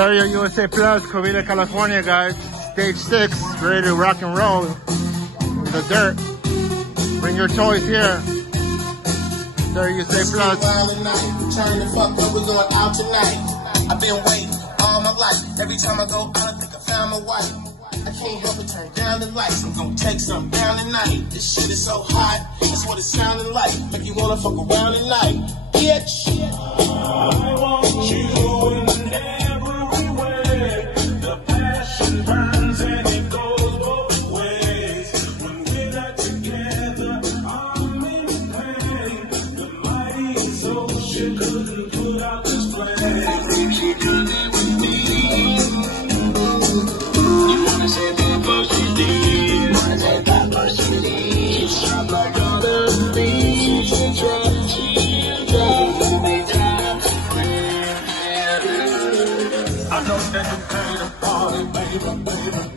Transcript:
Stereo USA Plus, Covina, California, guys. Stage 6, ready to rock and roll in the dirt. Bring your toys here. Stereo USA Plus. Trying to fuck what we're going out tonight. I've been waiting all my life. Every time I go out, I think I found my wife. I can't help but turn down the lights. I'm gonna take something down tonight. This shit is so hot. That's what it's sounding like. Make you wanna fuck around tonight. Bitch. I want you in everywhere. The passion burns and it goes both ways. When we're not together, I'm in pain. The mighty ocean couldn't put out this flame. She could live with me. You wanna say that person did? Wanna say that person did? Shot like all the things you try. I know that you can't party, baby, baby.